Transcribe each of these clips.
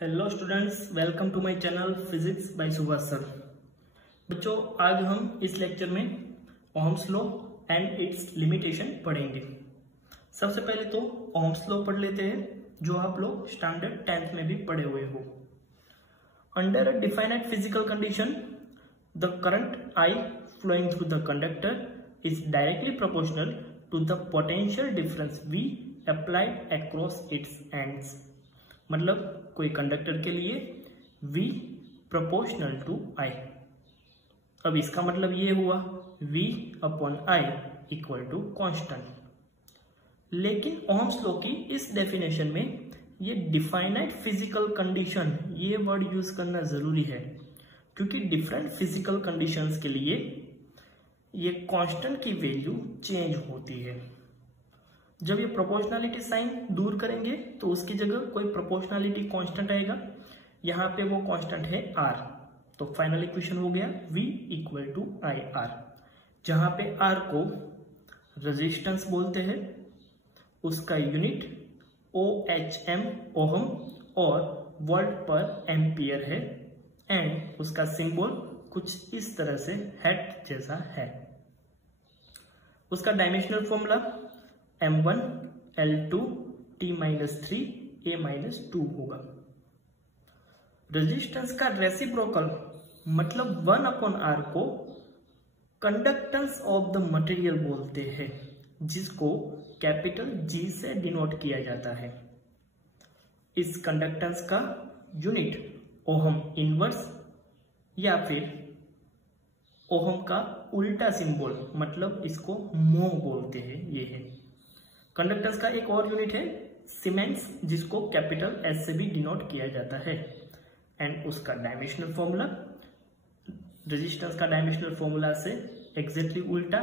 Hello students, welcome to my channel physics by Subhash sir. बच्चों, आज हम इस लेक्चर में Ohm's law and its limitation पढ़ेंगे। सबसे पहले तो ओहम्स लॉ पढ़ लेते हैं, जो आप लोग स्टैंडर्ड 10th में भी पढ़े हुए हो। Under a definite physical condition, the current I flowing through the conductor is directly proportional to the potential difference V applied across its ends। मतलब कोई कंडक्टर के लिए V प्रोपोर्शनल टू I। अब इसका मतलब ये हुआ V upon I equal to constant. लेकिन ओहम्स लॉ की इस डेफिनेशन में ये डिफाइनाइट फिजिकल कंडीशन, ये वर्ड यूज करना जरूरी है, क्योंकि डिफरेंट फिजिकल कंडीशंस के लिए ये कांस्टेंट की वैल्यू चेंज होती है। जब ये प्रोपोर्शनलिटी साइन दूर करेंगे तो उसकी जगह कोई प्रोपोर्शनलिटी कांस्टेंट आएगा। यहाँ पे वो कांस्टेंट है R, तो फाइनल इक्वेशन हो गया V इक्वल टू IR, जहां पे R को रेजिस्टेंस बोलते हैं, उसका यूनिट OHM ओहम और वोल्ट पर एम्पियर है, एंड उसका सिंबल कुछ इस तरह से हैट जैसा है। उसका dimensional formula M1 L2 T-3 A-2 होगा। रेजिस्टेंस का रेसिप्रोकल मतलब 1 अपॉन R को कंडक्टेंस ऑफ द मटेरियल बोलते हैं, जिसको कैपिटल G से डिनोट किया जाता है। इस कंडक्टेंस का यूनिट ओहम इनवर्स या फिर ओहम का उल्टा सिंबल, मतलब इसको मोह बोलते हैं, ये है। कंडक्टेंस का एक और यूनिट है सीमेंस, जिसको कैपिटल S से भी डिनोट किया जाता है, एंड उसका डायमेंशनल फॉर्मूला रेजिस्टेंस का डायमेंशनल फॉर्मूला से एग्जैक्टली उल्टा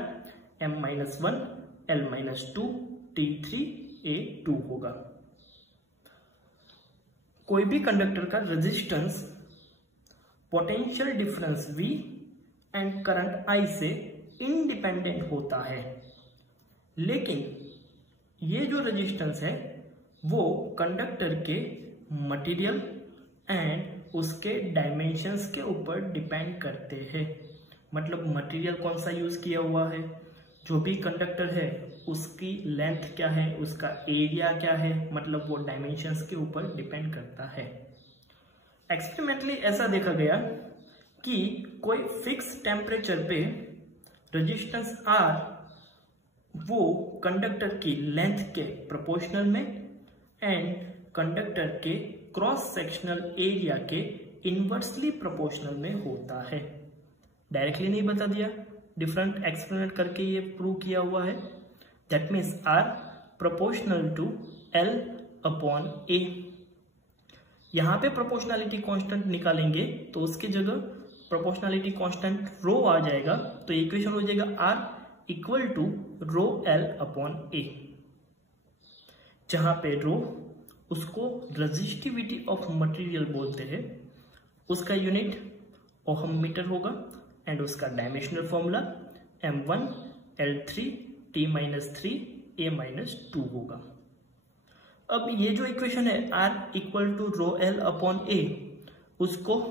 M-1 L-2 T3 A2 होगा। कोई भी कंडक्टर का resistance potential difference V and current I से इंडिपेंडेंट होता है, लेकिन ये जो रेजिस्टेंस है वो कंडक्टर के मटेरियल एंड उसके डायमेंशंस के ऊपर डिपेंड करते हैं। मतलब मटेरियल कौन सा यूज किया हुआ है, जो भी कंडक्टर है उसकी लेंथ क्या है, उसका एरिया क्या है, मतलब वो डायमेंशंस के ऊपर डिपेंड करता है। एक्सपेरिमेंटली ऐसा देखा गया कि कोई फिक्स टेम्परेचर पे रेजिस्टेंस R वो कंडक्टर की लेंथ के प्रोपोर्शनल में एंड कंडक्टर के क्रॉस सेक्शनल एरिया के इनवर्सली प्रोपोर्शनल में होता है। डायरेक्टली नहीं बता दिया, डिफरेंट एक्सपेरिमेंट करके ये प्रूव किया हुआ है। That means R proportional to L upon A। यहाँ पे प्रोपोर्शनलिटी कांस्टेंट निकालेंगे तो उसकी जगह प्रोपोर्शनलिटी कांस्टेंट रो आ जाएगा, तो इक्वेशन हो जाएगा R equal to rho L upon A, जहां पे रो उसको रेजिस्टिविटी ऑफ मटेरियल बोलते हैं, उसका यूनिट ओहम मीटर होगा, एंड उसका dimensional formula M1 L3 T-3 A-2 होगा। अब ये जो इक्वेशन है R equal to rho L upon A, उसको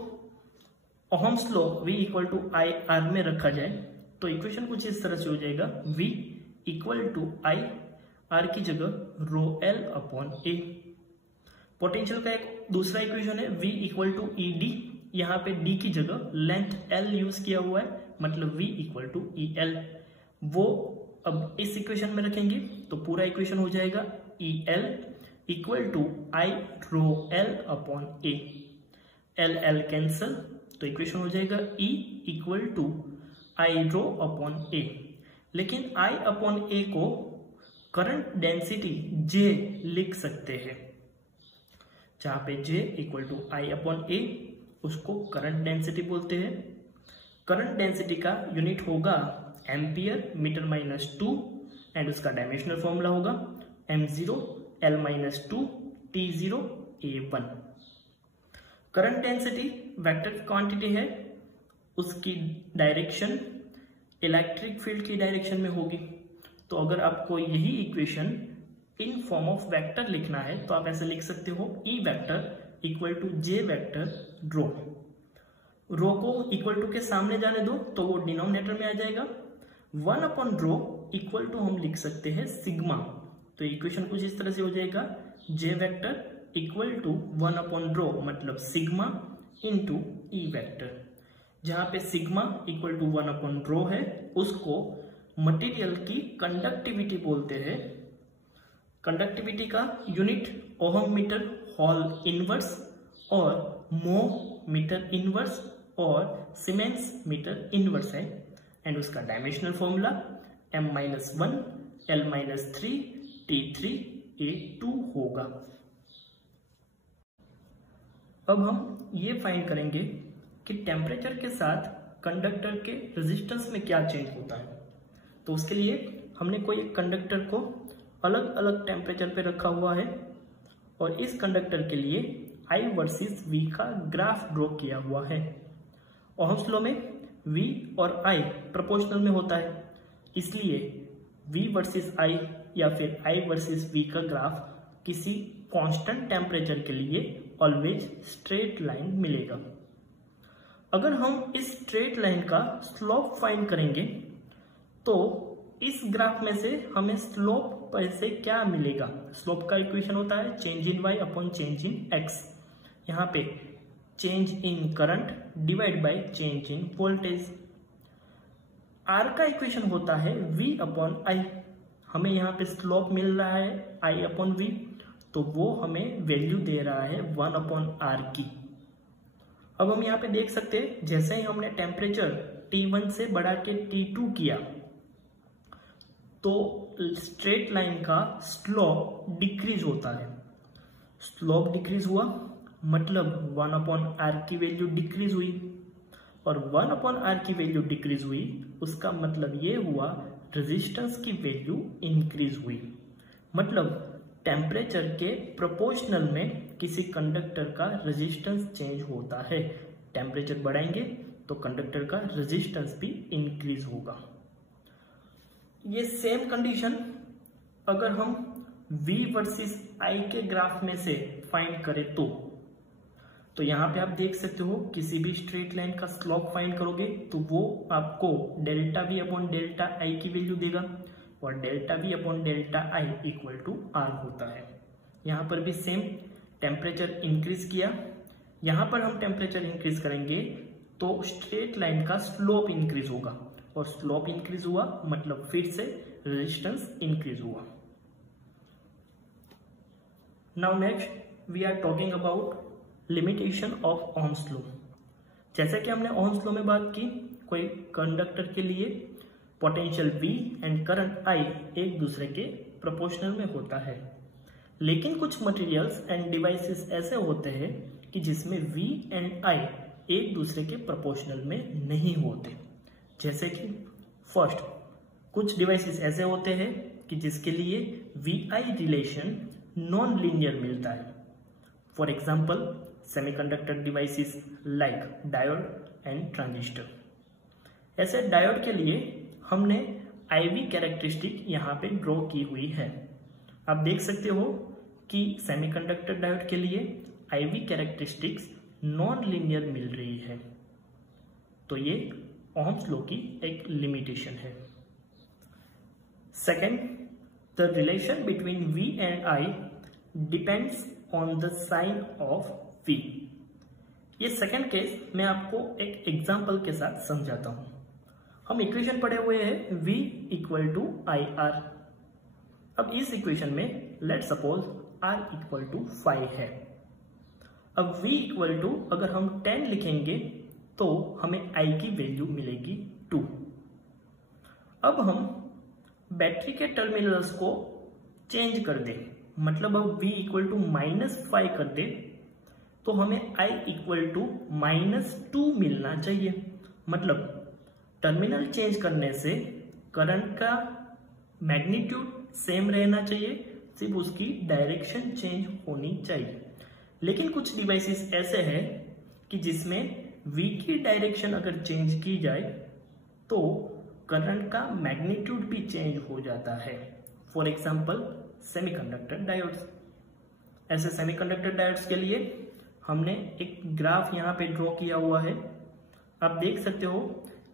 Ohm's law V equal to IR में रखा जाए तो इक्वेशन कुछ इस तरह से हो जाएगा V equal to I R की जगह rho L upon A। Potential का एक दूसरा इक्वेशन है V इक्वल टू ED, यहाँ पे D की जगह लेंथ L यूज किया हुआ है, मतलब V इक्वल टू EL। वो अब इस इक्वेशन में रखेंगे तो पूरा इक्वेशन हो जाएगा EL equal to I rho L upon A। L cancel, तो इक्वेशन हो जाएगा E equal to I rho upon A। लेकिन I अपॉन A को करंट डेंसिटी J लिख सकते हैं, जहां पे J equal to I upon A, उसको करंट डेंसिटी बोलते हैं। करंट डेंसिटी का यूनिट होगा एम्पियर मीटर-2, एंड उसका डायमेंशनल फॉर्मूला होगा M0 L-2 T0 A1। Current density vector quantity है, उसकी डायरेक्शन इलेक्ट्रिक फील्ड की डायरेक्शन में होगी। तो अगर आपको यही equation in form of vector लिखना है तो आप ऐसे लिख सकते हो E vector equal to J vector rho. Rho को इक्वल टू के सामने जाने दो तो वो डिनोमिनेटर में आ जाएगा। 1 अपॉन रो इक्वल टू हम लिख सकते हैं सिग्मा। तो इक्वेशन कुछ इस तरह से हो जाएगा, J vector equal to 1 upon rho मतलब सिग्मा इंटू ई वेक्टर। जहां पे sigma equal to 1 upon rho है उसको मटेरियल की कंडक्टिविटी बोलते हैं। कंडक्टिविटी का unit ohm metre whole inverse और मो मीटर इनवर्स और सीमेंस मीटर इनवर्स है। एंड उसका dimensional formula m-1 l-3 t3 a2 होगा। अब हम ये फाइंड करेंगे कि टेम्परेचर के साथ कंडक्टर के रेजिस्टेंस में क्या चेंज होता है। तो उसके लिए हमने कोई एक कंडक्टर को अलग अलग टेम्परेचर पे रखा हुआ है और इस कंडक्टर के लिए I वर्सेस V का ग्राफ ड्रॉ किया हुआ है। ओहम्स लॉ में V और I प्रोपोर्शनल में होता है, इसलिए V वर्सेस I या फिर I वर्सेस V का ग्राफ किसी कांस्टेंट टेम्परेचर के लिए ऑलवेज स्ट्रेट लाइन मिलेगा। अगर हम इस स्ट्रेट लाइन का स्लोप फाइंड करेंगे तो इस ग्राफ में से हमें स्लोप से क्या मिलेगा। स्लोप का इक्वेशन होता है change in y upon change in x। यहाँ पे change in current divide by change in voltage. r का इक्वेशन होता है v अपॉन i। हमें यहाँ पे स्लोप मिल रहा है i अपॉन v, तो वो हमें वैल्यू दे रहा है 1 अपॉन r की। अब हम यहाँ पे देख सकते हैं जैसे ही हमने टेम्परेचर T1 से बढ़ा के T2 किया तो स्ट्रेट लाइन का स्लोप डिक्रीज होता है। स्लोप डिक्रीज हुआ मतलब 1 अपॉन आर की वैल्यू डिक्रीज हुई, और 1 अपॉन आर की वैल्यू डिक्रीज हुई उसका मतलब ये हुआ रेजिस्टेंस की वैल्यू इंक्रीज हुई। मतलब टेम्परेचर के प्रोपोर्शनल में किसी कंडक्टर का रेजिस्टेंस चेंज होता है। टेम्परेचर बढ़ाएंगे तो कंडक्टर का रेजिस्टेंस भी इंक्रीज होगा। ये सेम कंडीशन अगर हम V वर्सेस I के ग्राफ में से फाइंड करें तो यहाँ पे आप देख सकते हो किसी भी स्ट्रेट लाइन का स्लोप फाइंड करोगे तो वो आपको delta V upon delta I की वैल्यू देगा, और delta V upon delta I equal to R होता है। यहाँ पर भी सेम टेम्परेचर इंक्रीज किया, यहाँ पर हम टेम्परेचर इंक्रीज करेंगे तो स्ट्रेट लाइन का स्लोप इंक्रीज होगा, और स्लोप इंक्रीज हुआ मतलब फिर से रेजिस्टेंस इंक्रीज हुआ। Now next we are talking about limitation of Ohm's law. जैसे कि हमने ओह्म्स लॉ में बात की, कोई कंडक्टर के लिए potential V and current I एक दूसरे के प्रोपोर्शनल में होता है, लेकिन कुछ मटेरियल्स एंड डिवाइसेस ऐसे होते हैं कि जिसमें V एंड I एक दूसरे के प्रोपोर्शनल में नहीं होते। जैसे कि फर्स्ट, कुछ डिवाइसेस ऐसे होते हैं कि जिसके लिए VI रिलेशन नॉन लीनियर मिलता है। For example semiconductor devices like diode and transistor. ऐसे डायोड के लिए हमने IV कैरेक्टरिस्टिक यहाँ पे ड्रॉ की हुई है। आप देख सकते हो कि सेमीकंडक्टर डायोड के लिए IV कैरेक्टरिस्टिक्स नॉन लीनियर मिल रही है, तो ये ओह्म्स लॉ की एक लिमिटेशन है। Second, the relation between V and I depends on the sign of V। ये सेकेंड केस मैं आपको एक एग्जाम्पल के साथ समझाता हूं। हम इक्वेशन पढ़े हुए हैं V इक्वल टू IR। अब इस इक्वेशन में let suppose R equal to 5 है। अब V इक्वल टू अगर हम 10 लिखेंगे तो हमें I की वैल्यू मिलेगी 2। अब हम बैटरी के टर्मिनल्स को चेंज कर दें, मतलब अब V इक्वल टू -5 कर दे तो हमें I इक्वल टू -2 मिलना चाहिए। मतलब टर्मिनल चेंज करने से करंट का मैग्नीट्यूड सेम रहना चाहिए, सिर्फ उसकी डायरेक्शन चेंज होनी चाहिए। लेकिन कुछ डिवाइसेस ऐसे हैं कि जिसमें V की डायरेक्शन अगर चेंज की जाए तो करंट का मैग्नीट्यूड भी चेंज हो जाता है। For example semiconductor diodes. ऐसे सेमीकंडक्टर डायोड्स के लिए हमने एक ग्राफ यहाँ पे ड्रॉ किया हुआ है। आप देख सकते हो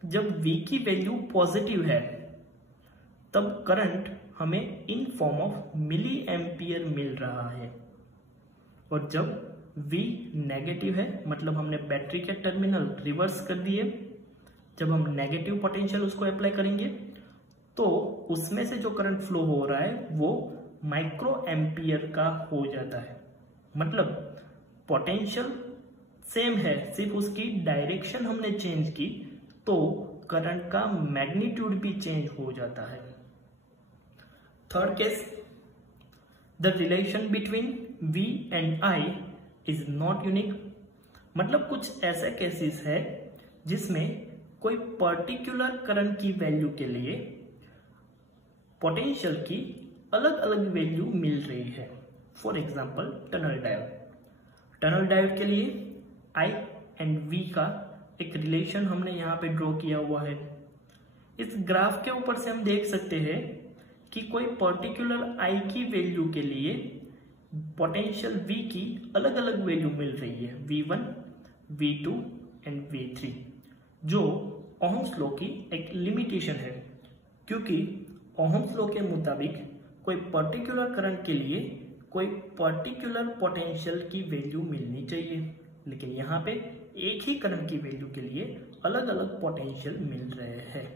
जब V की वैल्यू पॉजिटिव है तब करंट हमें in form of milli ampere मिल रहा है, और जब V नेगेटिव है मतलब हमने बैटरी के टर्मिनल रिवर्स कर दिए, जब हम नेगेटिव पोटेंशियल उसको अप्लाई करेंगे तो उसमें से जो करंट फ्लो हो रहा है वो माइक्रो एम्पियर का हो जाता है। मतलब पोटेंशियल सेम है, सिर्फ उसकी डायरेक्शन हमने चेंज की तो करंट का मैग्नीट्यूड भी चेंज हो जाता है। Third case, the relation between V and I is not unique. मतलब कुछ ऐसे केसेस है जिसमें कोई पर्टिकुलर करंट की वैल्यू के लिए पोटेंशियल की अलग अलग वैल्यू मिल रही है। For example tunnel diode. Tunnel diode के लिए I एंड V का एक रिलेशन हमने यहाँ पे ड्रॉ किया हुआ है। इस ग्राफ के ऊपर से हम देख सकते हैं कि कोई पर्टिकुलर I की वैल्यू के लिए पोटेंशियल V की अलग अलग वैल्यू मिल रही है, V1, V2 एंड V3, जो ओहम्स लॉ की एक लिमिटेशन है, क्योंकि ओहम्स लॉ के मुताबिक कोई पर्टिकुलर करंट के लिए कोई पर्टिकुलर पोटेंशियल की वैल्यू मिलनी चाहिए, लेकिन यहाँ पे एक ही करंट की वैल्यू के लिए अलग अलग पोटेंशियल मिल रहे हैं।